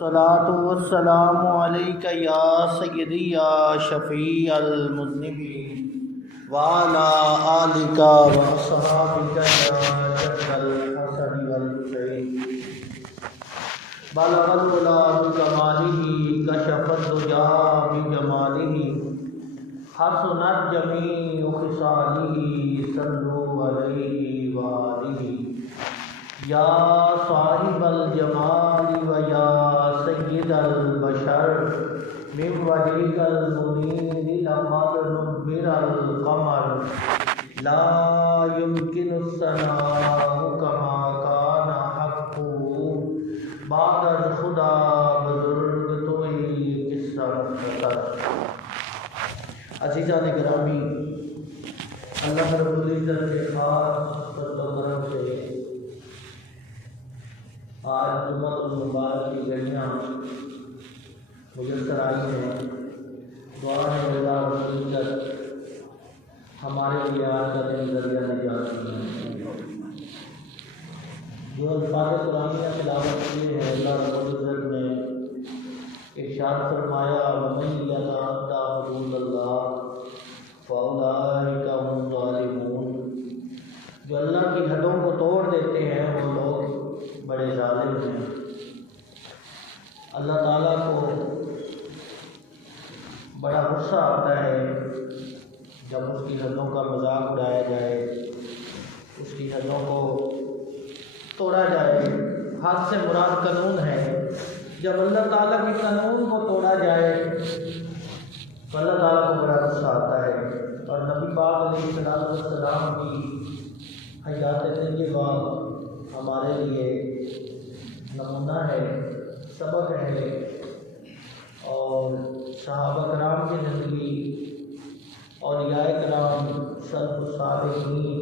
الصلاۃ والسلام علیک یا سیدی یا شفیع المذنبین وعلی آلک واصحابک یا جد الحسن والحسین بلغ العلا بکمالہ کشف الدجی بجمالہ حسنت جمیع خصالہ صلوا علیہ وآلہ یا صاحب الجمال و یا سید البشر من وجهک المنیر لقد نبر القمر لا يمكن الثناء كما كان حقه بعد خدا بزرگ توئی قصہ مختصر۔ عزیزان گرامی، اللہ رب العزت کے خاص فضل و کرم سے آج جمعہ المبارک کی گھڑیاں میسر آئی ہیں۔ دعا ہے اللہ رب العزت ہمارے لیے آج کا دن ذریعہ نجات ہے۔ جو الفاظ قرآنیہ تلاوت کیے ہیں، اللہ رب العزت نے ارشاد فرمایا وَمَن يَتَعَدَّ حُدُودَ اللَّهِ فَأُولَٰئِكَ هُمُ الظَّالِمُونَ۔ جو اللہ کی حدوں کو توڑ دیتے ہیں وہ لوگ بڑے ظالم ہیں۔ اللہ تعالیٰ کو بڑا غصہ آتا ہے جب اس کی حدوں کا مذاق اڑایا جائے، اس کی حدوں کو توڑا جائے۔ حد سے مراد قانون ہے۔ جب اللہ تعالیٰ کے قانون کو توڑا جائے تو اللہ تعالیٰ کو بڑا غصہ آتا ہے۔ اور نبی پاک علیہ السلام کی حیات طیبہ ہمارے لیے نمونہ ہے، سبق ہے، اور صحابہ کرام کی زندگی، اولیاء کرام، سلف صالحین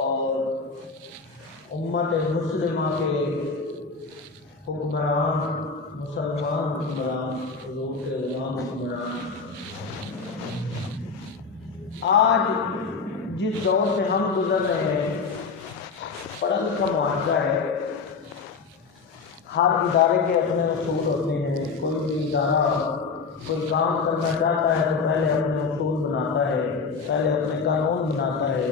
اور امت مسلمہ کے حکمران، مسلمان حکمران، حضور کے غلام حکمران۔ آج جس دور سے ہم گزر رہے ہیں، پڑھن کا معاہدہ ہے۔ ہر ادارے کے اپنے اصول ہوتے ہیں۔ کوئی بھی ادارہ کوئی کام کرنا چاہتا ہے تو پہلے اپنے اصول بناتا ہے، پہلے اپنے قانون بناتا ہے۔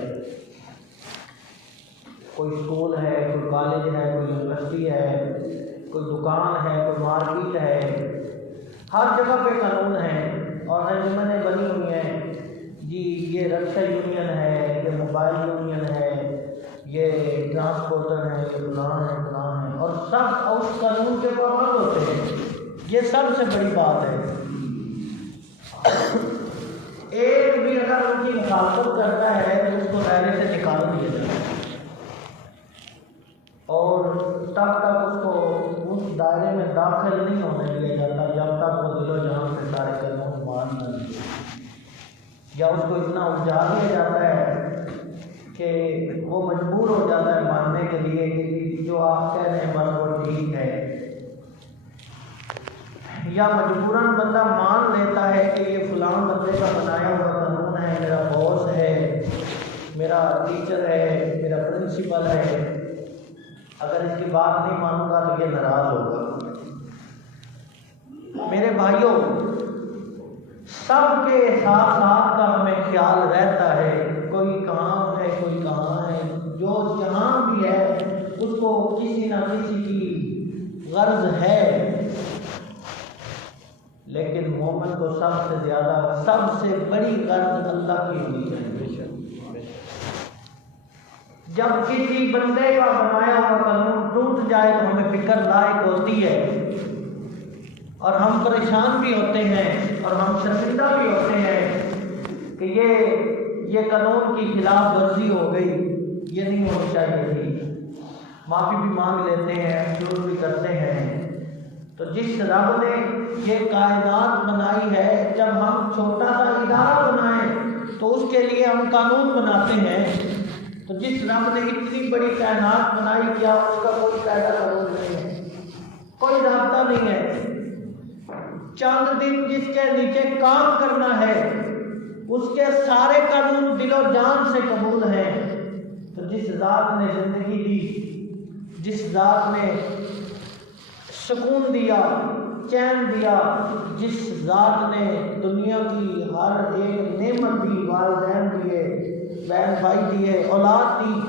کوئی اسکول ہے، کوئی کالج ہے، کوئی یونیورسٹی ہے، کوئی دکان ہے، کوئی مارکیٹ ہے، ہر جگہ پہ قانون ہیں اور انجمنیں بنی ہوئی ہیں۔ جی یہ رکشہ یونین ہے، یہ موبائل یونین ہے، یہ ٹرانسپورٹر ہیں، یہ فلاں ہیں فلاں ہیں، اور سب اس قانون کے پابند ہوتے ہیں۔ یہ سب سے بڑی بات ہے۔ ایک بھی اگر ان کی مخالفت کرتا ہے تو اس کو دائرے سے نکال دیا جاتا ہے، اور تب تک اس کو اس دائرے میں داخل نہیں ہونے دیا جاتا جب تک وہ دل و جان سے سارے قانون مان نہ لے، یا اس کو اتنا الجھا دیا جاتا ہے کہ وہ مجبور ہو جاتا ہے ماننے کے لیے کہ جو آپ کہہ رہے ہیں بس وہ ٹھیک ہے، یا مجبوراً بندہ مان لیتا ہے کہ یہ فلاں بندے کا بنایا ہوا قانون ہے، میرا باس ہے، میرا ٹیچر ہے، میرا پرنسپل ہے، اگر اس کی بات نہیں مانوں گا تو یہ ناراض ہوگا۔ میرے بھائیوں، سب کے ساتھ ساتھ کا ہمیں خیال رہتا ہے، کوئی کہاں ہے کوئی کہاں ہے، جو جہاں بھی ہے اس کو کسی نہ کسی کی غرض ہے، لیکن مومن کو سب سے زیادہ، سب سے بڑی غرض اللہ کی ہونی چاہیے۔ جب کسی بندے کا بنایا ہوا قانون ٹوٹ جائے تو ہمیں فکر لاحق ہوتی ہے، اور ہم پریشان بھی ہوتے ہیں اور ہم شرمندہ بھی ہوتے ہیں کہ یہ قانون کی خلاف ورزی ہو گئی، یہ نہیں ہونی چاہیے تھی۔ معافی بھی مانگ لیتے ہیں، شروع بھی کرتے ہیں۔ تو جس رب نے یہ کائنات بنائی ہے، جب ہم چھوٹا سا ادارہ بنائیں تو اس کے لیے ہم قانون بناتے ہیں، تو جس رب نے اتنی بڑی کائنات بنائی، کیا اس کا کوئی قاعدہ قانون نہیں ہے، کوئی رابطہ نہیں ہے؟ چند دن جس کے نیچے کام کرنا ہے اس کے سارے قانون دل و جان سے قبول ہیں۔ تو جس ذات نے زندگی دی، جس ذات نے سکون دیا، چین دیا، جس ذات نے دنیا کی ہر ایک نعمت دی، والدین دیے، بہن بھائی دیے، اولاد دی،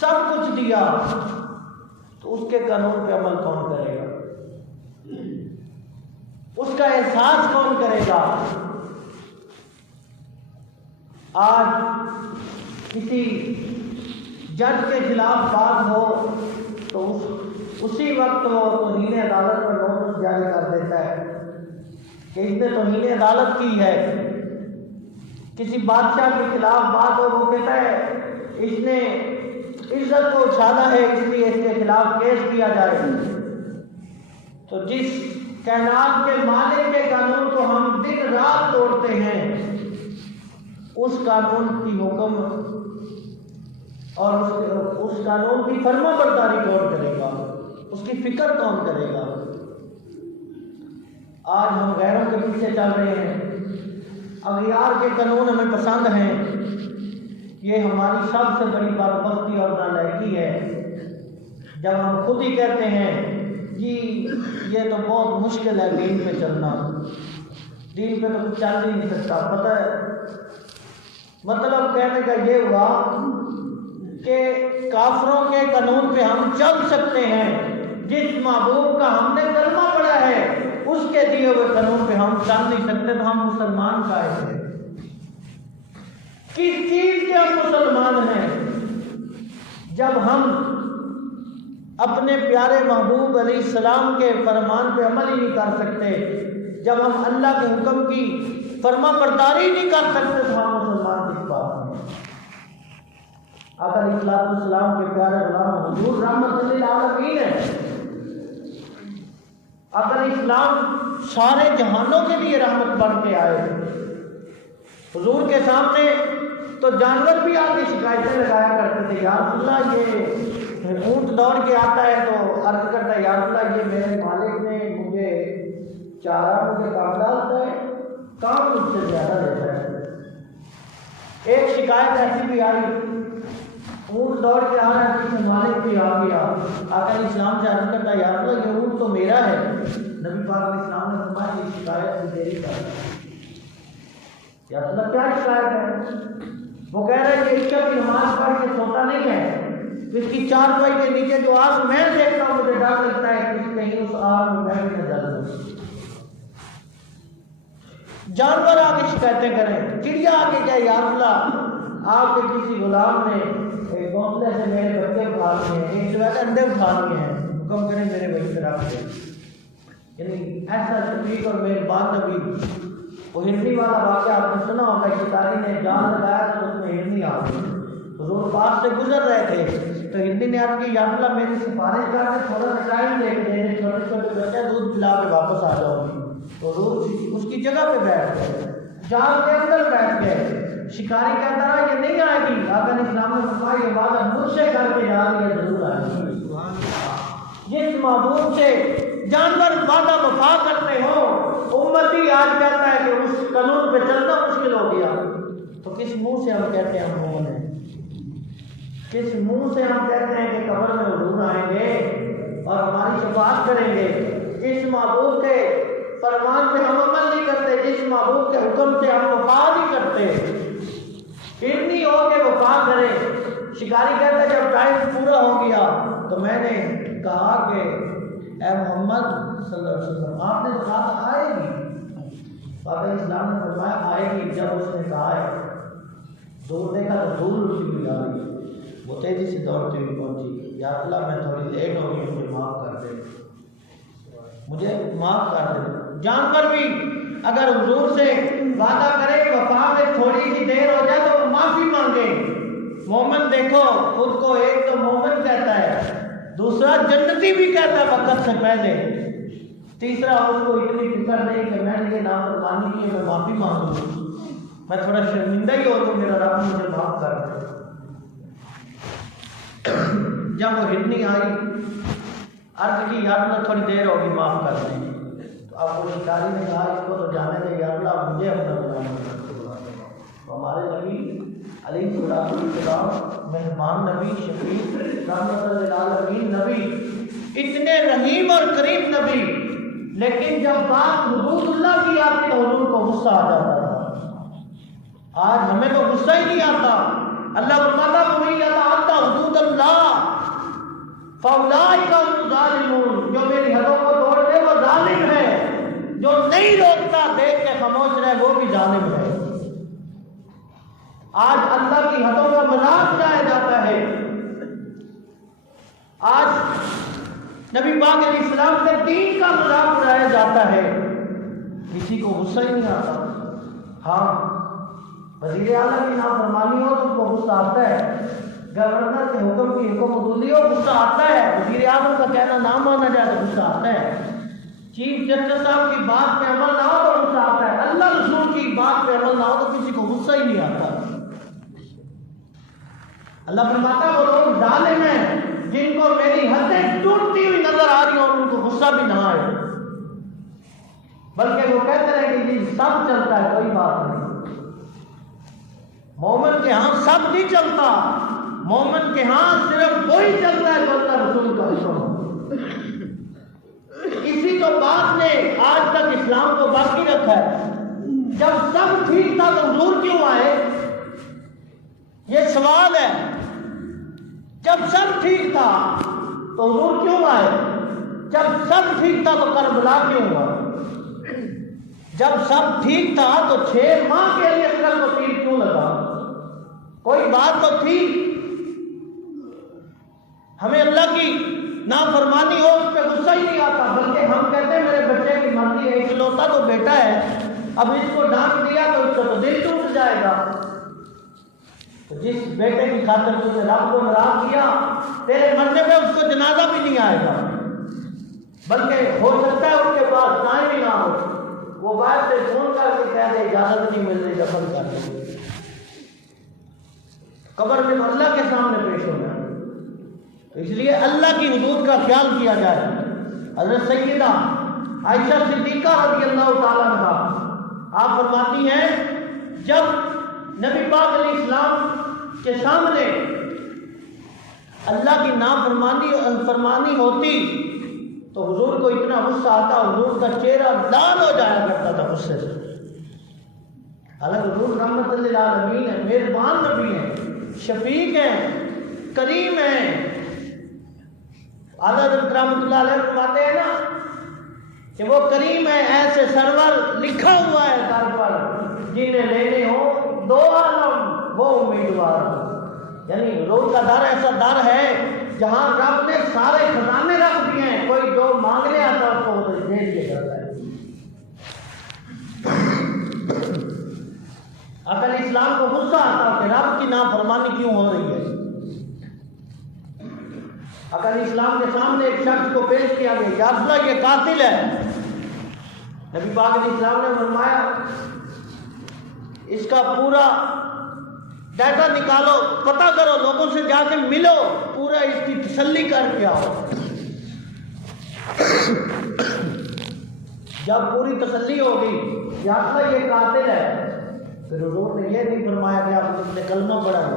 سب کچھ دیا، تو اس کے قانون پہ عمل کون کرے گا؟ اس کا احساس کون کرے گا؟ آج کسی جج کے خلاف بات ہو تو اسی وقت وہ توہین عدالت پر نوٹس جاری کر دیتا ہے کہ اس نے توہین عدالت کی ہے۔ کسی بادشاہ کے خلاف بات ہو، وہ کہتا ہے اس نے عزت کو اچھالا ہے، اس لیے اس کے خلاف کیس کیا جائے۔ تو جس کائنات کے مالک کے قانون کو ہم دن رات توڑتے ہیں، اس قانون کی حکم اور اس قانون کی فرما برداری کون کرے گا؟ اس کی فکر کون کرے گا؟ آج ہم غیروں کے پیچھے چل رہے ہیں، اغیار کے قانون ہمیں پسند ہیں، یہ ہماری سب سے بڑی بدبختی اور نالائقی ہے۔ جب ہم خود ہی کہتے ہیں جی یہ تو بہت مشکل ہے دین پہ چلنا، دین پہ تو چل ہی نہیں سکتا۔ پتہ ہے مطلب کہنے کا یہ ہوا کہ کافروں کے قانون پہ ہم چل سکتے ہیں، جس محبوب کا ہم نے کلمہ پڑھا ہے اس کے دیے ہوئے قانون پہ ہم چل نہیں سکتے، تو ہم مسلمان کائے ہیں؟ کس چیز کے ہم مسلمان ہیں جب ہم اپنے پیارے محبوب علیہ السلام کے فرمان پہ عمل ہی نہیں کر سکتے، جب ہم اللہ کے حکم کی فرما برداری نہیں کر سکتے، تو ہم مسلمان کس بات ہیں؟ آقا علیہ السلام کے پیارے غلام حضور رحمت للعالمین ہیں۔ آقا علیہ السلام سارے جہانوں کے لیے رحمت بن کے آئے۔ حضور کے سامنے تو جانور بھی آ کے شکایتیں لگایا کرتے تھے، یا رسول اللہ یہ اونٹ دوڑ کے آتا ہے تو عرض کرتا ہے یا رسول اللہ یہ میرے مالک نے مجھے چارہ مجھے کام ڈالتا ہے، کام مجھ سے زیادہ دیتا ہے۔ ایک شکایت ایسی بھی آئی، اونٹ دوڑ کے آ رہا ہے، کسی مالک بھی آ گیا، آقا علیہ السلام سے عرض کرتا ہے یا رسول اللہ یہ اونٹ تو میرا ہے۔ نبی پاک علیہ السلام نے فرمایا یہ شکایت بھی تیری کا ہے۔ یا رسول اللہ کیا شکایت ہے؟ وہ کہہ رہے کہ عشاء کی نماز پڑھ کے سوتا نہیں ہے، اس کی چارپائی کے نیچے جو آگ میں دیکھتا ہوں مجھے ڈر لگتا ہے کہ کہیں اس آگ میں میں بھی نہ جل جاؤں۔ جانور آگے شکایتیں کریں، چڑیا آگے کیا یا رسول اللہ آپ کے کسی غلام نے ایک گھونسلے سے میرے بچے اٹھا لیے ہیں، ایک جو ہے انڈے اٹھا لیے ہیں، حکم کریں میرے بچے سے رکھ دیں۔ یعنی ایسا شفیق اور مہربان نبی۔ وہ ہرنی والا واقعہ آپ نے سنا ہوگا، شکاری نے جال لگایا تو اس میں ہرنی آ گئی، حضور پاس سے گزر رہے تھے تو ہرنی نے عرض کی یا رسول اللہ میری سفارش کر کے تھوڑا سا ٹائم دے کے چھوٹے چھوٹے بچے دودھ پلا کے واپس آ جاؤ گی۔ حضور اس کی جگہ پہ بیٹھ گئے، جال کے اندر بیٹھ گئے۔ شکاری کہتا رہا یہ نہیں آئے گی، آقا علیہ السلام نے فرمایا یہ وعدہ مجھ سے کر کے جا رہی ہے، ضرور آئے گی۔ جس محبوب سے جانور وعدہ وفا کرتے ہو، امتی آج کہتا ہے کہ اس قانون پہ چلنا مشکل ہو گیا، تو کس منہ سے ہم کہتے ہیں ہم مومن ہیں؟ کس منہ سے ہم کہتے ہیں کہ قبر میں حضور آئیں گے اور ہماری شفاعت کریں گے؟ جس محبوب کے فرمان پہ ہم عمل نہیں کرتے، جس محبوب کے حکم سے ہم وفا نہیں کرتے، اتنی ہو کے وفا کریں۔ شکاری کہتا ہے جب ٹائم پورا ہو گیا تو میں نے کہا کہ اے محمد صلی اللہ علیہ وسلم آپ نے کہا تھا آئے گی، آقا اسلام نے فرمایا آئے گی۔ جب اس نے کہا ہے دور دیکھا تو دور اٹھتی ہوئی آ گئی، وہ تیزی سے دوڑتی ہوئی پہنچی، یا اللہ میں تھوڑی لیٹ ہو گئی، مجھے معاف کر دے، مجھے معاف کر دے۔ جانور بھی اگر حضور سے وعدہ کرے وفا میں تھوڑی سی دیر ہو جائے تو معافی مانگے۔ مومن دیکھو خود کو ایک تو مومن کہتا ہے، دوسرا جنتی بھی کہتا ہے وقت سے پہلے، تیسرا اس کو اتنی فکر نہیں کہ میں نے یہ نافرمانی کی ہے میں معافی مانگوں، میں تھوڑا شرمندہ ہی ہو تو میرا رب مجھے معاف کر دے۔ جب وہ ہرنی آئی عرض کی یا اللہ تھوڑی دیر ہوگی معاف کر دیں، تو اب وہ شکاری نے کہا اس کو تو جانے دے یا اللہ مجھے اپنا بنانا۔ تو ہمارے نبی علیہ السلام مہربان نبی، شفیع، رحمت للعالمین نبی، اتنے رحیم اور کریم نبی، لیکن جب بات حدود اللہ کی آتی تو حضور کو غصہ آ جاتا تھا۔ آج ہمیں تو غصہ ہی نہیں آتا۔ اللہ فرماتا وَمَن يَتَعَدَّ حُدُودَ اللَّهِ فَأُولَٰئِكَ هُمُ الظَّالِمُونَ، جو میری حدوں کو توڑ دے وہ ظالم ہے، جو نہیں روکتا دیکھ کے خاموش رہے وہ بھی ظالم ہے۔ آج اللہ کی حدوں کا مذاق اڑایا جاتا ہے۔ آج نبی پاک علیہ السلام کے دین کا مذاق اڑایا جاتا ہے، کسی کو غصہ ہی نہیں آتا۔ ہاں، وزیر اعلیٰ کی نافرمانی ہو تو اس کو غصہ آتا ہے، گورنر کے حکم کی حکم عدولی ہو غصہ آتا ہے، وزیر اعظم کا کہنا نہ مانا جائے تو غصہ آتا ہے، چیف جسٹس صاحب کی بات پہ عمل نہ ہو تو غصہ آتا ہے، اللہ رسول کی بات پہ عمل نہ ہو تو کسی کو غصہ ہی نہیں آتا۔ اللہ فرماتا ہے وہ لوگ ظالم ہیں جن کو میری حدیں ٹوٹتی ہوئی نظر آ رہی ہوں اور ان کو غصہ بھی نہ آئے، بلکہ وہ کہتے ہیں کہ یہ سب چلتا ہے، کوئی بات نہیں۔ مومن کے ہاں سب نہیں چلتا، مومن کے ہاں صرف وہی چلتا ہے جو اللہ رسول کا حکم ہو۔ اسی تو بات نے آج تک اسلام کو باقی رکھا ہے۔ جب سب ٹھیک تھا تو حضور کیوں آئے؟ یہ سوال ہے۔ جب سب ٹھیک تھا تو حضور کیوں آئے؟ جب سب ٹھیک تھا تو کربلا کیوں ہوا؟ جب سب ٹھیک تھا تو 6 ماہ کے لیے اصغر کو تیر کیوں لگا؟ کوئی بات تو تھی۔ ہمیں اللہ کی نافرمانی ہو اس پہ غصہ ہی نہیں آتا، بلکہ ہم کہتے ہیں میرے بچے کی مرضی ہے، اکلوتا تو بیٹا ہے، اب اس کو ڈانٹ دیا تو اس کو تو دل ٹوٹ جائے گا۔ تو جس بیٹے کی خاطر تم نے رب کو ناراض کیا، تیرے مرنے پہ اس کو جنازہ بھی نہیں آئے گا، بلکہ ہو سکتا ہے اس کے پاس ٹائم ہی نہ ہو، وہ باہر سے فون کر کے کہہ دے اجازت نہیں مل رہی دفن کر دے۔ قبر میں تو اللہ کے سامنے پیش ہونا ہے، تو اس لیے اللہ کی حدود کا خیال کیا جائے۔ حضرت سیدہ عائشہ صدیقہ رضی اللہ تعالیٰ عنہا آپ فرماتی ہیں جب نبی پاک علیہ السلام کے سامنے اللہ کی نافرمانی ہوتی تو حضور کو اتنا غصہ آتا، حضور کا چہرہ لال ہو جایا کرتا تھا غصے سے۔ حالانکہ حضور رحمت للعالمین ہیں، مہربان نبی ہیں، شفیق ہیں، کریم ہیں۔ حضرت رحمت اللہ علیہ فرماتے ہیں نا کہ وہ کریم ہے، ایسے سرور لکھا ہوا ہے در پر، جنہیں لینے ہو 2 عالم وہ امیدوار ہو۔ یعنی روز کا در ایسا در ہے جہاں رب نے سارے خزانے رکھ دیے ہیں، کوئی جو مانگنے آتا اس کو دے دیا جاتا ہے۔ عقل اسلام کو غصہ آتا کہ رب کی نافرمانی کیوں ہو رہی ہے۔ عقل اسلام کے سامنے ایک شخص کو پیش کیا گیا، یا رسول اللہ یہ قاتل ہے۔ نبی پاک علیہ السلام نے فرمایا اس کا پورا ڈیٹا نکالو، پتہ کرو، لوگوں سے جا کے ملو، پورا اس کی تسلی کر کے آؤ۔ جب پوری تسلی ہوگی یا رسول اللہ یہ قاتل ہے، پھر حضور نے یہ نہیں فرمایا کہ آپ نے کلمہ پڑھا ہے،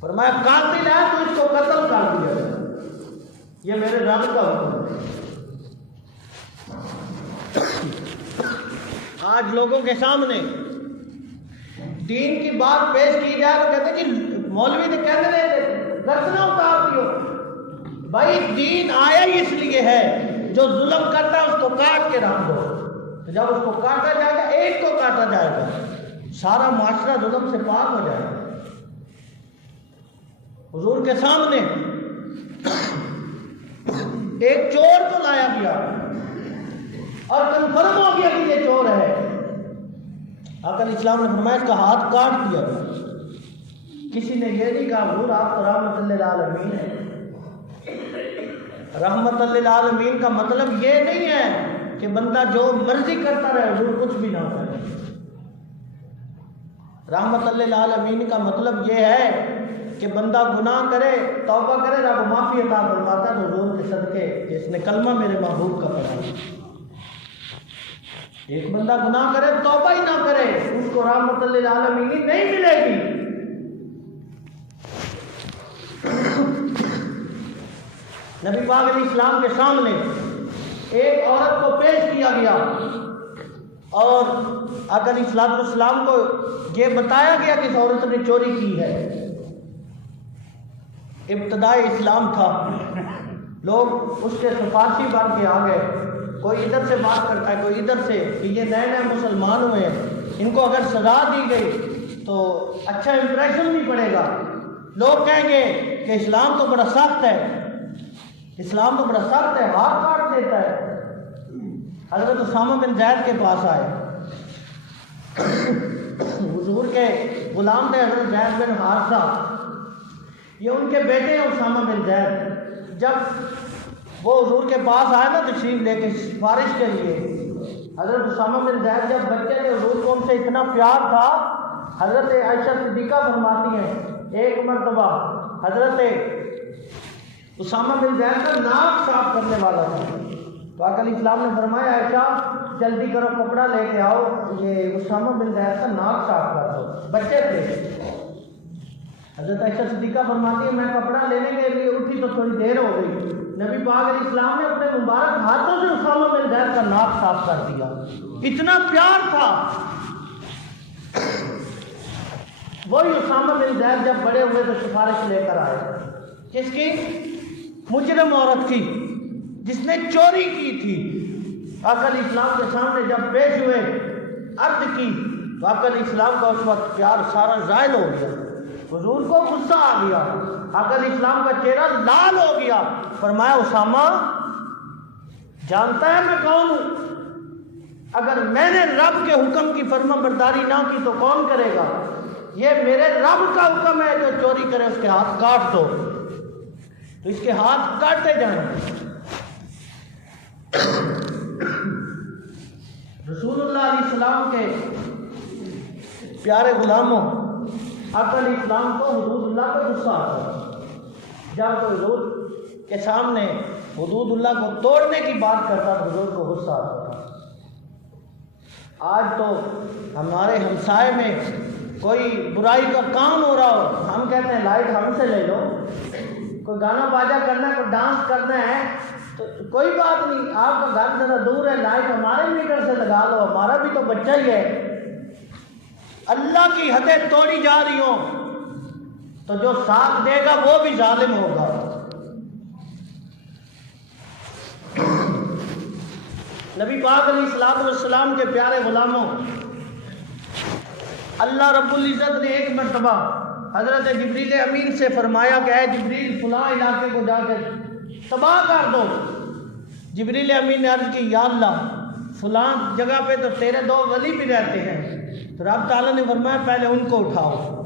فرمایا قاتل ہے تو اس کو قتل کر دیا جائے، یہ میرے رب کا حکم ہے۔ آج لوگوں کے سامنے دین کی بات پیش کی جائے تو کہتے ہیں جی مولوی نے کہتے ہیں گردنیں اتار دیو۔ بھائی دین آیا ہی اس لیے ہے، جو ظلم کرتا ہے اس کو کاٹ کے رکھ دو، تو جب اس کو کاٹا جائے گا، ایک کو کاٹا جائے گا، سارا معاشرہ ظلم سے پاک ہو جائے گا۔ حضور کے سامنے ایک چور کو لایا گیا اور کنفرم ہو گیا کہ یہ چور ہے۔ آقا علیہ السلام نے فرمایا اس کا ہاتھ کاٹ دیا۔ کسی نے یہ نہیں کہا حضور آپ تو رحمت للعالمین ہیں۔ رحمت للعالمین کا مطلب یہ نہیں ہے کہ بندہ جو مرضی کرتا رہے، حضور کچھ بھی نہ کرے۔ رحمت للعالمین کا مطلب یہ ہے کہ بندہ گناہ کرے، توبہ کرے، رب معافی عطا فرماتا ہے، تو حضور کے صدقے جس نے کلمہ میرے محبوب کا پڑھا۔ ایک بندہ گناہ کرے توبہ ہی نہ کرے اس کو رحمت للعالمین نہیں ملے گی۔ نبی پاک علیہ السلام کے سامنے ایک عورت کو پیش کیا گیا اور آقا علیہ السلام کو یہ بتایا گیا کہ اس عورت نے چوری کی ہے۔ ابتدائی اسلام تھا، لوگ اس کے سفارشی بن کے آ گئے، کوئی ادھر سے بات کرتا ہے کوئی ادھر سے کہ یہ نئے نئے مسلمان ہوئے ہیں، ان کو اگر سزا دی گئی تو اچھا امپریشن نہیں پڑے گا، لوگ کہیں گے کہ اسلام تو بڑا سخت ہے، اسلام تو بڑا سخت ہے، ہاتھ کاٹ دیتا ہے۔ حضرت اسامہ بن زید کے پاس آئے، حضور کے غلام تھے حضرت زید بن حارثہ، یہ ان کے بیٹے ہیں اسامہ بن زید۔ جب وہ حضور کے پاس آئے نا تشریف لے کے سفارش کے لیے، حضرت اسامہ بن زید جب بچے تھے حضور کو ان سے اتنا پیار تھا، حضرت عائشہ صدیقہ فرماتی ہیں ایک مرتبہ حضرت اسامہ بن زید کا ناک صاف کرنے والا تھا، تو آقا علیہ السلام نے فرمایا عائشہ جلدی کرو کپڑا لے کے آؤ، یہ اسامہ بن زید کا ناک صاف کر دو، بچے تھے۔ حضرت عائشہ صدیقہ فرماتی ہے میں کپڑا لینے کے لیے اٹھی تو تھوڑی دیر ہو گئی، نبی پاک علیہ السلام نے اپنے مبارک ہاتھوں سے اسامہ بن زید کا ناک صاف کر دیا، اتنا پیار تھا۔ وہی اسامہ بن زید جب بڑے ہوئے تو سفارش لے کر آئے، کس کی؟ مجرم عورت کی جس نے چوری کی تھی۔ آقا علیہ السلام کے سامنے جب پیش ہوئے عرض کی تو آقا علیہ السلام کا اس وقت پیار سارا زائل ہو گیا، حضور کو غصہ آ گیا، آقا علیہ السلام کا چہرہ لال ہو گیا، فرمایا اسامہ جانتا ہے میں کون ہوں؟ اگر میں نے رب کے حکم کی فرما برداری نہ کی تو کون کرے گا؟ یہ میرے رب کا حکم ہے، جو چوری کرے اس کے ہاتھ کاٹ دو، تو اس کے ہاتھ کاٹے جائیں۔ رسول اللہ علیہ السلام کے پیارے غلاموں، آقا علیہ السلام کو حدود اللہ کا غصہ آتا، جب کوئی حدود کے سامنے حدود اللہ کو توڑنے کی بات کرتا تو حضور کو غصہ آتا تھا۔ آج تو ہمارے ہمسائے میں کوئی برائی کا کام ہو رہا ہو، ہم کہتے ہیں لائٹ ہم سے لے لو، کوئی گانا باجا کرنا ہے کوئی ڈانس کرنا ہے تو کوئی بات نہیں، آپ کا گھر ذرا دور ہے، لائٹ ہمارے میٹر سے لگا لو، ہمارا بھی تو بچہ ہی ہے۔ اللہ کی حدیں توڑی جا رہی ہوں تو جو ساتھ دے گا وہ بھی ظالم ہوگا۔ نبی پاک علیہ السلام کے پیارے غلاموں، اللہ رب العزت نے ایک مرتبہ حضرت جبریل امین سے فرمایا کہ اے جبریل فلاں علاقے کو جا کے تباہ کر دو۔ جبریل امین نے عرض کی یا اللہ فلاں جگہ پہ تو تیرے دو ولی بھی رہتے ہیں، تو رب تعالیٰ نے فرمایا پہلے ان کو اٹھاؤ،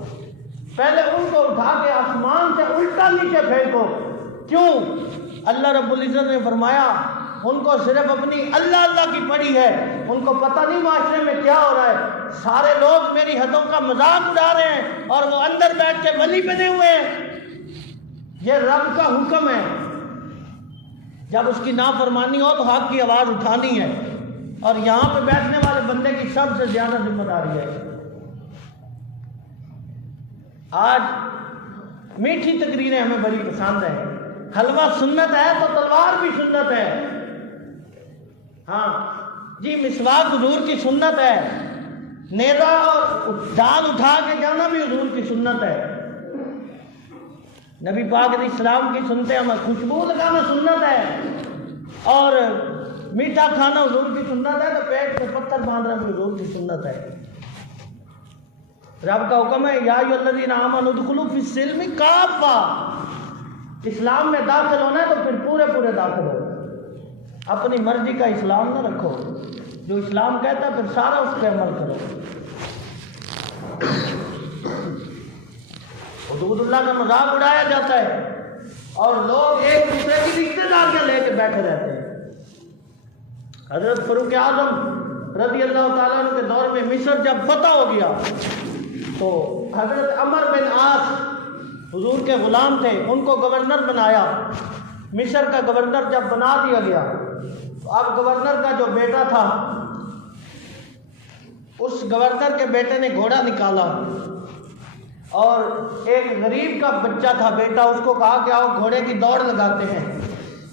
پہلے ان کو اٹھا کے آسمان سے الٹا نیچے پھینکو۔ کیوں؟ اللہ رب العزت نے فرمایا ان کو صرف اپنی اللہ اللہ کی پڑی ہے، ان کو پتہ نہیں معاشرے میں کیا ہو رہا ہے، سارے لوگ میری حدوں کا مذاق اڑا رہے ہیں اور وہ اندر بیٹھ کے ولی بنے ہوئے ہیں۔ یہ رب کا حکم ہے، جب اس کی نافرمانی ہو تو حق کی آواز اٹھانی ہے، اور یہاں پہ بیٹھنے والے بندے کی سب سے زیادہ ذمہ داری ہے۔ آج میٹھی تقریریں ہمیں بڑی پسند ہیں، حلوہ سنت ہے تو تلوار بھی سنت ہے، ہاں جی مسواک حضور کی سنت ہے، نیزہ اور ڈال اٹھا کے جانا بھی حضور کی سنت ہے، نبی پاک علیہ السلام کی سنتیں ہمیں خوشبو لگانا سنت ہے، اور میٹھا کھانا حضور کی سنت ہے، تو پیٹ میں پتھر باندھنا بھی حضور کی سنت ہے۔ رب کا حکم ہے یا ایھا الذین آمنوا ادخلوا فی السلم کافہ، اسلام میں داخل ہونا ہے تو پھر پورے پورے داخل ہو، اپنی مرضی کا اسلام نہ رکھو، جو اسلام کہتا ہے پھر سارا اس پہ عمل کرو۔ حدود اللہ کا مذاق اڑایا جاتا ہے اور لوگ ایک دوسرے کی رشتے داریاں لے کے بیٹھے رہتے ہیں۔ حضرت فاروق اعظم رضی اللہ تعالیٰ عنہ کے دور میں مصر جب فتح ہو گیا تو حضرت عمر بن عاص حضور کے غلام تھے، ان کو گورنر بنایا۔ مصر کا گورنر جب بنا دیا گیا تو اب گورنر کا جو بیٹا تھا اس گورنر کے بیٹے نے گھوڑا نکالا اور ایک غریب کا بچہ تھا بیٹا، اس کو کہا کہ آؤ گھوڑے کی دوڑ لگاتے ہیں۔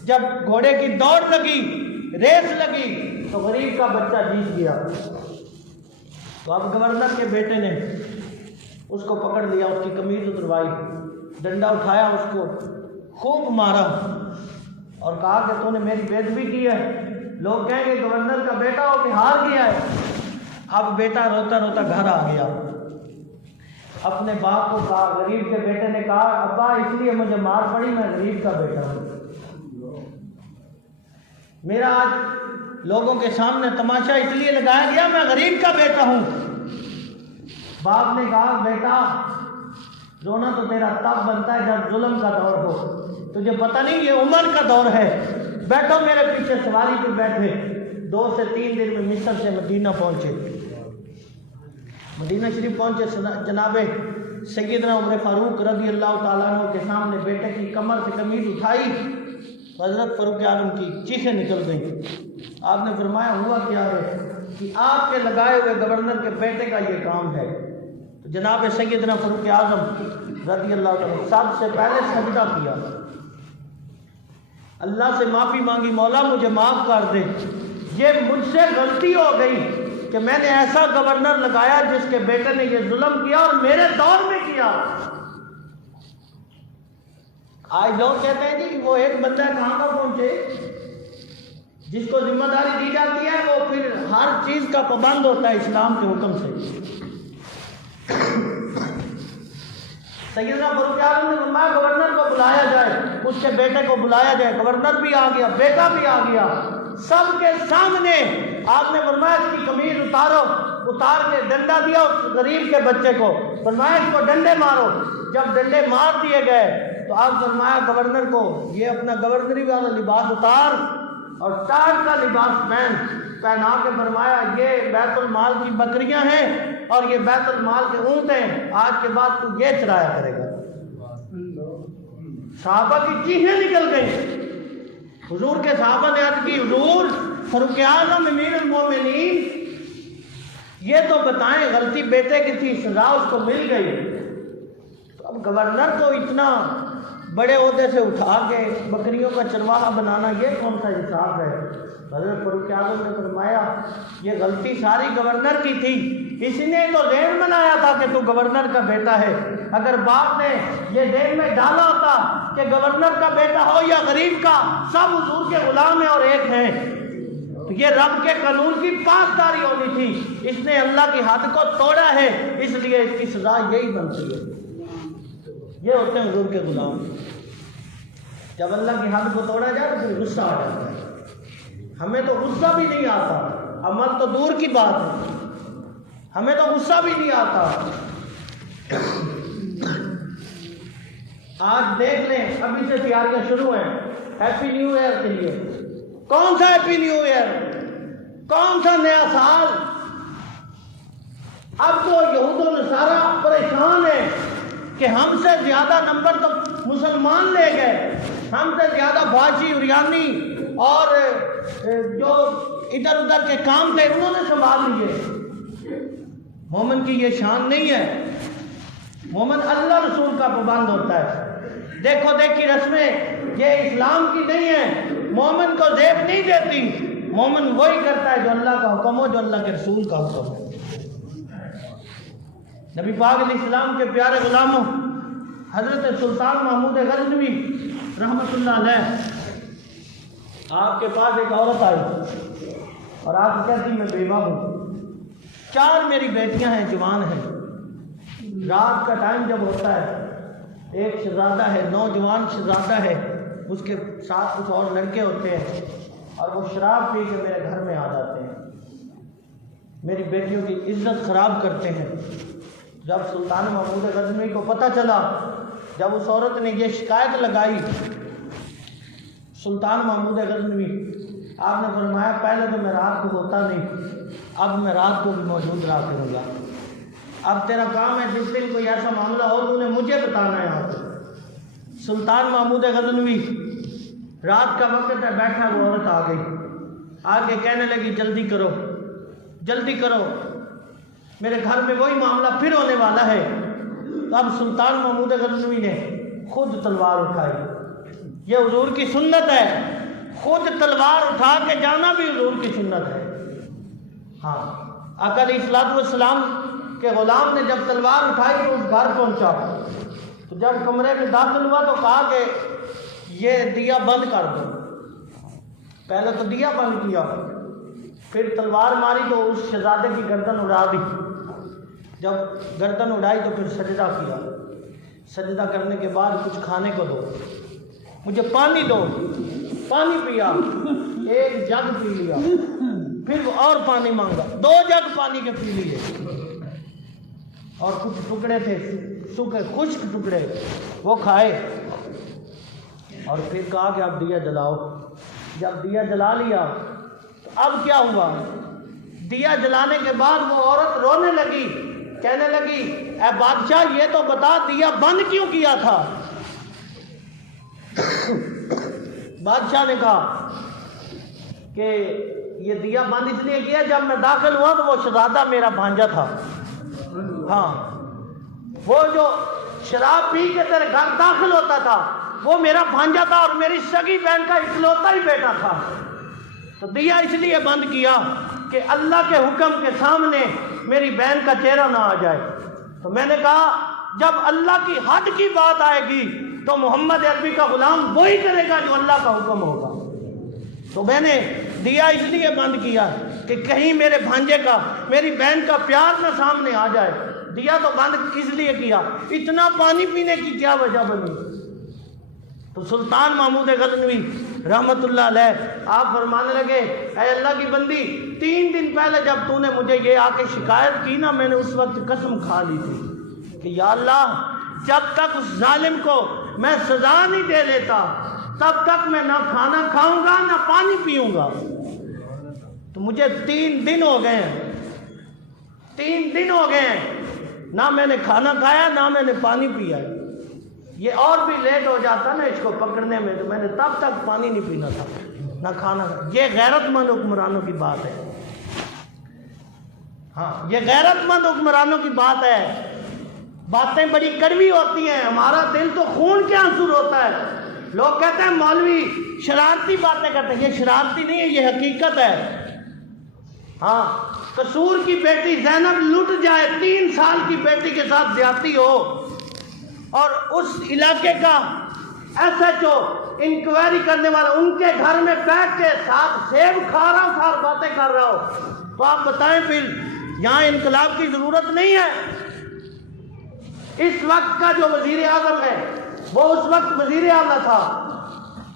جب گھوڑے کی دوڑ لگی، ریس لگی، تو غریب کا بچہ جیت گیا۔ تو اب گورنر کے بیٹے نے اس کو پکڑ لیا، اس کی قمیض اتروائی، ڈنڈا اٹھایا، اس کو خوب مارا اور کہا کہ تو نے میری بے ادبی کی ہے، لوگ کہیں گے گورنر کا بیٹا ہو کہ ہار گیا ہے۔ اب بیٹا روتا روتا گھر آ گیا، اپنے باپ کو کہا، غریب کے بیٹے نے کہا ابا اس لیے مجھے مار پڑی، میں غریب کا بیٹا ہوں، میرا آج لوگوں کے سامنے تماشا اس لیے لگایا گیا، میں غریب کا بیٹا ہوں۔ باپ نے کہا بیٹا رونا تو تیرا تب بنتا ہے جب ظلم کا دور ہو، تجھے پتہ نہیں یہ عمر کا دور ہے، بیٹھو میرے پیچھے سواری پہ بیٹھے۔ 2 سے 3 دن میں مصر سے مدینہ پہنچے، مدینہ شریف پہنچے، جناب سیدنا عمر فاروق رضی اللہ تعالیٰ عنہ کے سامنے بیٹے کی کمر سے قمیض اٹھائی، حضرت فاروق اعظم کی چیخیں نکل گئیں۔ آپ نے فرمایا ہوا کیا ہے کہ آپ کے لگائے ہوئے گورنر کے بیٹے کا یہ کام ہے۔ تو جناب سیدنا فاروق اعظم رضی اللہ تعالیٰ سب سے پہلے سجدہ کیا، اللہ سے معافی مانگی، مولا مجھے معاف کر دے، یہ مجھ سے غلطی ہو گئی کہ میں نے ایسا گورنر لگایا جس کے بیٹے نے یہ ظلم کیا اور میرے دور میں کیا۔ آج لوگ کہتے ہیں جی وہ ایک بندہ کہاں کا پہنچے، جس کو ذمہ داری دی جاتی ہے وہ پھر ہر چیز کا پابند ہوتا ہے اسلام کے حکم سے۔ سیدنا فاروق اعظم نے فرمایا گورنر کو بلایا جائے، اس کے بیٹے کو بلایا جائے، گورنر بھی آ گیا، بیٹا بھی آ گیا، سب کے سامنے آپ نے فرمایا اس کی قمیض اتارو، اتار کے ڈنڈا دیا اس غریب کے بچے کو، فرمایا اس کو ڈنڈے مارو۔ جب ڈنڈے مار دیے گئے تو آپ فرمایا گورنر کو یہ اپنا گورنری والا لباس اتار اور تاج کا لباس پہنا کے فرمایا یہ بیت المال کی بکریاں ہیں اور یہ بیت المال کے اونٹ ہیں، آج کے بعد تو یہ چرایا کرے گا۔ صحابہ کی چیخیں نکل گئی، حضور کے صحابہ نے عرض کی حضور فاروق اعظم امیر المومنین یہ تو بتائیں غلطی بیٹے کی تھی، سزا اس کو مل گئی، تو اب گورنر کو اتنا بڑے عہدے سے اٹھا کے بکریوں کا چرواہا بنانا یہ کون سا حساب ہے؟ حضرت فاروق اعظم نے فرمایا یہ غلطی ساری گورنر کی تھی، اسی نے تو ذہن بنایا تھا کہ تو گورنر کا بیٹا ہے، اگر باپ نے یہ ذہن میں ڈالا ہوتا کہ گورنر کا بیٹا ہو یا غریب کا سب حضور کے غلام ہیں اور ایک ہیں، تو یہ رب کے قانون کی پاسداری ہونی تھی، اس نے اللہ کی حد کو توڑا ہے، اس لیے اس کی سزا یہی بنتی ہے۔ یہ ہوتے ہیں حضور کے غلام، جب اللہ کی حد کو توڑا جائے تو پھر غصہ آ جاتا ہے، ہمیں تو غصہ بھی نہیں آتا، عمل تو دور کی بات ہے، ہمیں تو غصہ بھی نہیں آتا۔ آج دیکھ لیں ابھی سے تیاریاں شروع ہیں ہیپی نیو ایئر کے لیے، کون سا ہیپی نیو ایئر، کون سا نیا سال؟ اب تو یہود و نصارہ پریشان ہیں کہ ہم سے زیادہ نمبر تو مسلمان لے گئے، ہم سے زیادہ بھاشی اریانی اور جو ادھر ادھر کے کام تھے انہوں نے سنبھال لیے۔ مومن کی یہ شان نہیں ہے، مومن اللہ رسول کا پابند ہوتا ہے۔ دیکھو دیکھی رسمیں یہ اسلام کی نہیں ہے، مومن کو زیب نہیں دیتی، مومن وہی کرتا ہے جو اللہ کا حکم ہو، جو اللہ کے رسول کا حکم ہو۔ نبی پاک علیہ السلام کے پیارے غلاموں حضرت سلطان محمود غزنوی رحمۃ اللہ علیہ آپ کے پاس ایک عورت آئی اور آپ کہتی میں بیوہ ہوں، 4 میری بیٹیاں ہیں، جوان ہیں، رات کا ٹائم جب ہوتا ہے ایک شہزادہ ہے، نوجوان شہزادہ ہے، اس کے ساتھ کچھ اور لڑکے ہوتے ہیں اور وہ شراب پی کے میرے گھر میں آ جاتے ہیں، میری بیٹیوں کی عزت خراب کرتے ہیں۔ جب سلطان محمود غزنوی کو پتہ چلا، جب اس عورت نے یہ شکایت لگائی سلطان محمود غزنوی، آپ نے فرمایا پہلے تو میں رات کو ہوتا نہیں، اب میں رات کو بھی موجود رہا کروں گا، اب تیرا کام ہے جس دن کوئی ایسا معاملہ ہو تو نے مجھے بتانا ہے۔ آپ سلطان محمود غزنوی رات کا وقت ہے، بیٹھا وہ عورت آ گئی، آ کے کہنے لگی جلدی کرو جلدی کرو، میرے گھر میں وہی معاملہ پھر ہونے والا ہے۔ تو اب سلطان محمود غزنوی نے خود تلوار اٹھائی۔ یہ حضور کی سنت ہے، خود تلوار اٹھا کے جانا بھی حضور کی سنت ہے۔ ہاں، آقا علیہ الصلوۃ والسلام کے غلام نے جب تلوار اٹھائی تو اس گھر پہنچا، تو جب کمرے میں داخل ہوا تو کہا کہ یہ دیا بند کر دو۔ پہلے تو دیا بند کیا، پھر تلوار ماری تو اس شہزادے کی گردن اڑا دی۔ جب گردن اڑائی تو پھر سجدہ کیا۔ سجدہ کرنے کے بعد کچھ کھانے کو دو، مجھے پانی دو، پانی پیا، ایک جگ پی لیا، پھر وہ اور پانی مانگا، 2 جگ پانی کے پی لیے، اور کچھ ٹکڑے تھے سوکھے خشک ٹکڑے، وہ کھائے، اور پھر کہا کہ اب دیا جلاؤ۔ جب دیا جلا لیا تو اب کیا ہوا؟ دیا جلانے کے بعد وہ عورت رونے لگی، کہنے لگی اے بادشاہ یہ تو بتا دیا بند کیوں کیا تھا؟ بادشاہ نے کہا کہ یہ دیا بند اس لیے کیا، جب میں داخل ہوا تو وہ شہزادہ میرا بھانجا تھا۔ ہاں، وہ جو شراب پی کے تیرے گھر داخل ہوتا تھا وہ میرا بھانجا تھا اور میری سگی بہن کا اکلوتا ہی بیٹا تھا، تو دیا اس لیے بند کیا کہ اللہ کے حکم کے سامنے میری بہن کا چہرہ نہ آ جائے۔ تو میں نے کہا جب اللہ کی حد کی بات آئے گی تو محمد عربی کا غلام وہی کرے گا جو اللہ کا حکم ہوگا۔ تو میں نے دیا اس لیے بند کیا کہ کہیں میرے بھانجے کا، میری بہن کا پیار نہ سامنے آ جائے۔ دیا تو بند اس لیے کیا، اتنا پانی پینے کی کیا وجہ بنی؟ تو سلطان محمود غزنوی رحمت اللہ علیہ آپ فرمانے لگے اے اللہ کی بندی، 3 دن پہلے جب تو نے مجھے یہ آ کے شکایت کی نا، میں نے اس وقت قسم کھا لی تھی کہ یا اللہ جب تک اس ظالم کو میں سزا نہیں دے لیتا تب تک میں نہ کھانا کھاؤں گا نہ پانی پیوں گا۔ تو مجھے 3 دن ہو گئے ہیں، 3 دن ہو گئے ہیں، نہ میں نے کھانا کھایا نہ میں نے پانی پیا۔ یہ اور بھی لیٹ ہو جاتا نا اس کو پکڑنے میں، تو میں نے تب تک پانی نہیں پینا تھا نہ کھانا۔ یہ غیرت مند حکمرانوں کی بات ہے۔ ہاں، یہ غیرت مند حکمرانوں کی بات ہے۔ باتیں بڑی کڑوی ہوتی ہیں، ہمارا دل تو خون کے آنسو ہوتا ہے۔ لوگ کہتے ہیں مولوی شرارتی باتیں کرتے ہیں، یہ شرارتی نہیں ہے، یہ حقیقت ہے۔ ہاں، قصور کی بیٹی زینب لٹ جائے، 3 سال کی بیٹی کے ساتھ زیادتی ہو، اور اس علاقے کا ایس ایچ او انکوائری کرنے والا ان کے گھر میں بیٹھ کے ساتھ سیب کھا رہا ہو، ساتھ باتیں کر رہا ہو، تو آپ بتائیں پھر یہاں انقلاب کی ضرورت نہیں ہے؟ اس وقت کا جو وزیر اعظم ہے وہ اس وقت وزیر اعلیٰ تھا،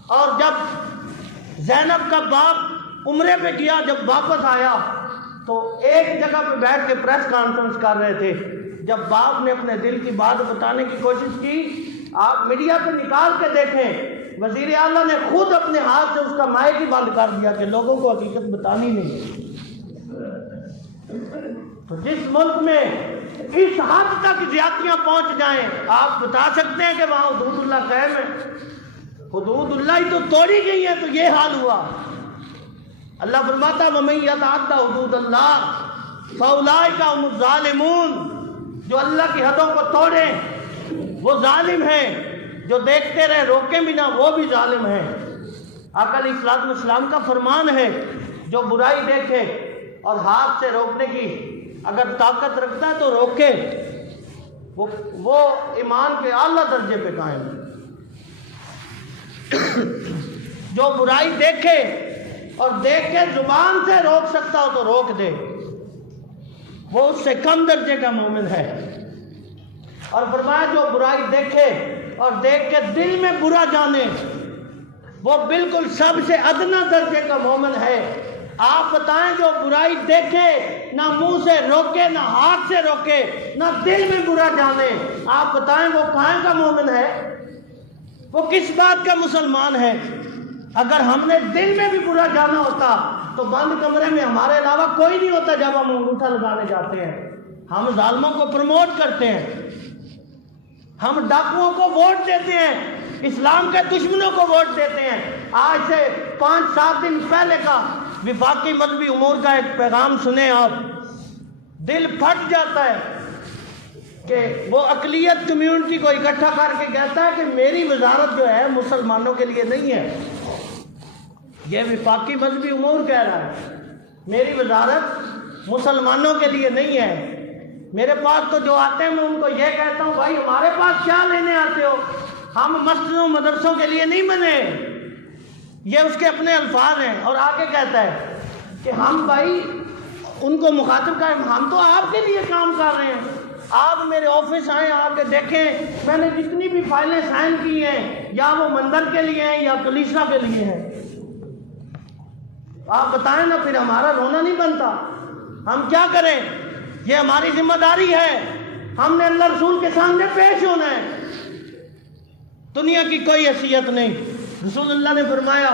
اور جب زینب کا باپ عمرے پہ گیا، جب واپس آیا تو ایک جگہ پہ بیٹھ کے پریس کانفرنس کر رہے تھے۔ جب باپ نے اپنے دل کی بات بتانے کی کوشش کی، آپ میڈیا پہ نکال کے دیکھیں، وزیر اعلیٰ نے خود اپنے ہاتھ سے اس کا مائک ہی بند کر دیا کہ لوگوں کو حقیقت بتانی نہیں۔ تو جس ملک میں اس حد تک زیادتیاں پہنچ جائیں، آپ بتا سکتے ہیں کہ وہاں حدود اللہ قائم ہے؟ حدود اللہ ہی تو توڑی گئی ہے، تو یہ حال ہوا۔ اللہ فرماتا وَمَن يَتَعَدَّ حُدُودَ اللَّهِ فَأُولَٰئِكَ هُمُ الظَّالِمُونَ، جو اللہ کی حدوں کو توڑیں وہ ظالم ہیں، جو دیکھتے رہے روکیں بھی نہ وہ بھی ظالم ہیں۔ آقا علیہ الصلوۃ والسلام کا فرمان ہے جو برائی دیکھے اور ہاتھ سے روکنے کی اگر طاقت رکھتا ہے تو روکے، وہ ایمان کے اعلیٰ درجے پہ قائم ہے۔ جو برائی دیکھے اور دیکھ کے زبان سے روک سکتا ہو تو روک دے، وہ اس سے کم درجے کا مومن ہے۔ اور فرمایا جو برائی دیکھے اور دیکھ کے دل میں برا جانے، وہ بالکل سب سے ادنا درجے کا مومن ہے۔ آپ بتائیں جو برائی دیکھے نہ منہ سے روکے نہ ہاتھ سے روکے نہ دل میں برا جانے، آپ بتائیں وہ کہاں کا مومن ہے؟ وہ کس بات کا مسلمان ہے؟ اگر ہم نے دل میں بھی برا جانا ہوتا تو بند کمرے میں ہمارے علاوہ کوئی نہیں ہوتا جب ہم انگوٹھا لگانے جاتے ہیں۔ ہم ظالموں کو پروموٹ کرتے ہیں، ہم ڈاکوؤں کو ووٹ دیتے ہیں، اسلام کے دشمنوں کو ووٹ دیتے ہیں۔ آج سے 5-7 دن پہلے کا وفاقی مذہبی امور کا ایک پیغام سنیں آپ۔ دل پھٹ جاتا ہے کہ وہ اقلیت کمیونٹی کو اکٹھا کر کے کہتا ہے کہ میری وزارت جو ہے مسلمانوں کے لیے نہیں ہے. یہ وفاقی مذہبی امور کہہ رہا ہے میری وزارت مسلمانوں کے لیے نہیں ہے. میرے پاس تو جو آتے ہیں میں ان کو یہ کہتا ہوں بھائی ہمارے پاس کیا لینے آتے ہو, ہم مسجدوں مدرسوں کے لیے نہیں بنے. یہ اس کے اپنے الفاظ ہیں. اور آگے کہتا ہے کہ ہم بھائی ان کو مخاطب کریں, ہم تو آپ کے لیے کام کر رہے ہیں. آپ میرے آفس آئیں, آ کے دیکھیں میں نے جتنی بھی فائلیں سائن کی ہیں یا وہ مندر کے لیے ہیں یا کلیسا کے لیے ہیں. آپ بتائیں نا, پھر ہمارا رونا نہیں بنتا. ہم کیا کریں؟ یہ ہماری ذمہ داری ہے. ہم نے اللہ رسول کے سامنے پیش ہونا ہے. دنیا کی کوئی حیثیت نہیں. رسول اللہ نے فرمایا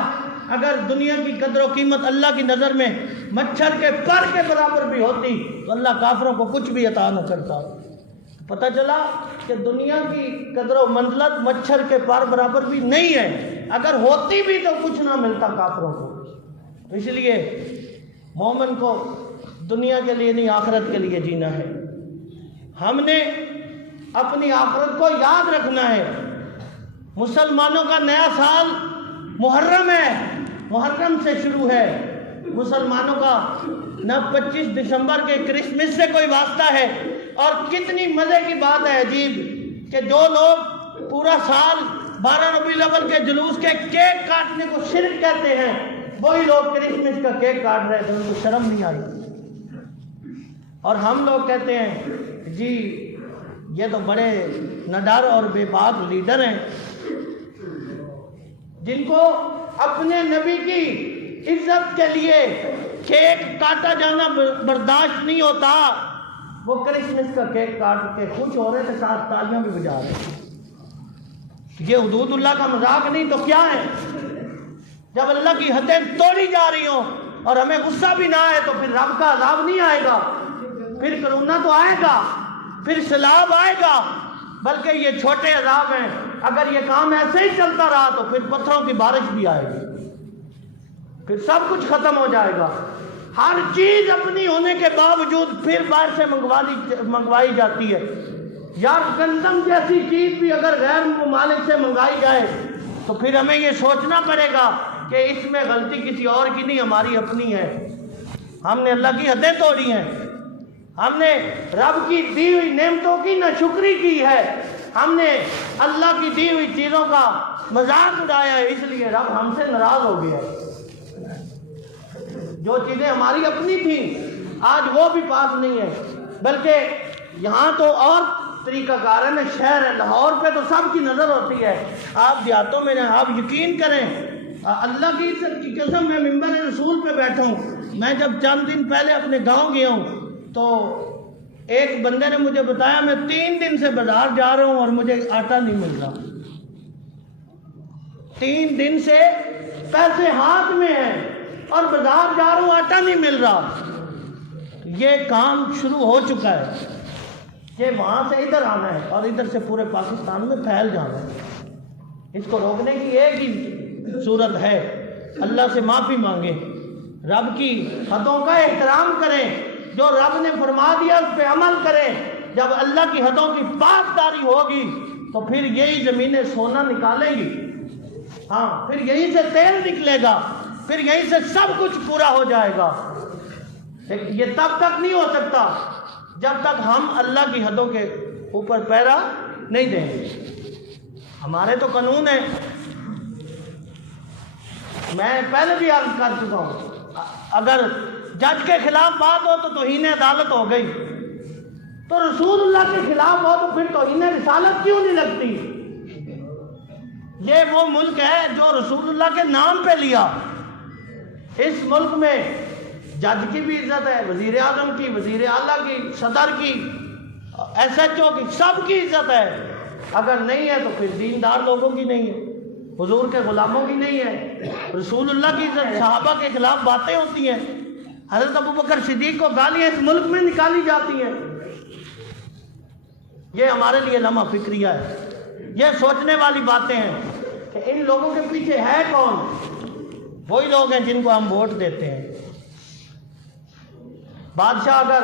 اگر دنیا کی قدر و قیمت اللہ کی نظر میں مچھر کے پر کے برابر بھی ہوتی تو اللہ کافروں کو کچھ بھی عطا نہ کرتا. پتہ چلا کہ دنیا کی قدر و منزلت مچھر کے پر برابر بھی نہیں ہے. اگر ہوتی بھی تو کچھ نہ ملتا کافروں کو. اس لیے مومن کو دنیا کے لیے نہیں آخرت کے لیے جینا ہے. ہم نے اپنی آخرت کو یاد رکھنا ہے. مسلمانوں کا نیا سال محرم ہے, محرم سے شروع ہے. مسلمانوں کا نہ 25 دسمبر کے کرسمس سے کوئی واسطہ ہے. اور کتنی مزے کی بات ہے عجیب کہ جو لوگ پورا سال 12 ربیع الاول کے جلوس کے کیک کاٹنے کو شرک کہتے ہیں وہی لوگ کرسمس کا کیک کاٹ رہے تھے, ان کو شرم نہیں آئی. اور ہم لوگ کہتے ہیں جی یہ تو بڑے نڈر اور بے باک لیڈر ہیں جن کو اپنے نبی کی عزت کے لیے کیک کاٹا جانا برداشت نہیں ہوتا. وہ کرسمس کا کیک کاٹ کے خوش ہو رہے تھے, ساتھ تالیاں بھی بجا رہے تھے. یہ حدود اللہ کا مذاق نہیں تو کیا ہے؟ جب اللہ کی حدیں توڑی جا رہی ہوں اور ہمیں غصہ بھی نہ آئے تو پھر رب کا عذاب نہیں آئے گا, پھر کرونا تو آئے گا, پھر سیلاب آئے گا. بلکہ یہ چھوٹے عذاب ہیں. اگر یہ کام ایسے ہی چلتا رہا تو پھر پتھروں کی بارش بھی آئے گی, پھر سب کچھ ختم ہو جائے گا. ہر چیز اپنی ہونے کے باوجود پھر باہر سے منگوائی جاتی ہے. یار گندم جیسی چیز بھی اگر غیر ممالک سے منگائی جائے تو پھر ہمیں یہ سوچنا پڑے گا کہ اس میں غلطی کسی اور کی نہیں, ہماری اپنی ہے. ہم نے اللہ کی حدیں توڑی ہیں, ہم نے رب کی دی ہوئی نعمتوں کی ناشکری کی ہے, ہم نے اللہ کی دی ہوئی چیزوں کا مذاق اڑایا ہے, اس لیے رب ہم سے ناراض ہو گیا. جو چیزیں ہماری اپنی تھیں آج وہ بھی پاس نہیں ہے. بلکہ یہاں تو اور طریقہ کار ہے, شہر ہے لاہور پہ تو سب کی نظر ہوتی ہے. آپ دیہاتوں میں آپ یقین کریں اللہ کی عزت کی قسم میں ممبر رسول پہ بیٹھا ہوں. میں جب چند دن پہلے اپنے گاؤں گیا ہوں تو ایک بندے نے مجھے بتایا میں 3 دن سے بازار جا رہا ہوں اور مجھے آٹا نہیں مل رہا. 3 دن سے پیسے ہاتھ میں ہیں اور بازار جا رہا ہوں, آٹا نہیں مل رہا. یہ کام شروع ہو چکا ہے. یہ وہاں سے ادھر آنا ہے اور ادھر سے پورے پاکستان میں پھیل جانا ہے. اس کو روکنے کی ایک ہی صورت ہے, اللہ سے معافی مانگیں, رب کی حدوں کا احترام کریں, جو رب نے فرما دیا اس پہ عمل کریں. جب اللہ کی حدوں کی پاسداری ہوگی تو پھر یہی زمینیں سونا نکالیں گی. ہاں, پھر یہیں سے تیل نکلے گا, پھر یہیں سے سب کچھ پورا ہو جائے گا. یہ تب تک نہیں ہو سکتا جب تک ہم اللہ کی حدوں کے اوپر پیرا نہیں دیں گے. ہمارے تو قانون ہیں, میں پہلے بھی عرض کر چکا ہوں, اگر جج کے خلاف بات ہو تو توہین عدالت ہو گئی, تو رسول اللہ کے خلاف ہو تو پھر توہین رسالت کیوں نہیں لگتی؟ یہ وہ ملک ہے جو رسول اللہ کے نام پہ لیا. اس ملک میں جج کی بھی عزت ہے, وزیر اعظم کی, وزیر اعلیٰ کی, صدر کی, SHO کی, سب کی عزت ہے. اگر نہیں ہے تو پھر دیندار لوگوں کی نہیں ہے, حضور کے غلاموں کی نہیں ہے. رسول اللہ کی عزت, صحابہ کے خلاف باتیں ہوتی ہیں, حضرت ابوبکر صدیق کو گالیاں اس ملک میں نکالی جاتی ہیں. یہ ہمارے لیے لمحہ فکریہ ہے. یہ سوچنے والی باتیں ہیں کہ ان لوگوں کے پیچھے ہے کون. وہی لوگ ہیں جن کو ہم ووٹ دیتے ہیں. بادشاہ اگر